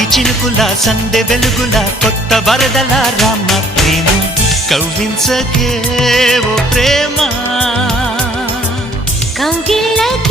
స్వాతి చినుకుల సందె వెలుగుల కొత్త వరదల రామ ప్రేమ కవ్వించకే ఓ ప్రేమ కౌగిళ్ళకి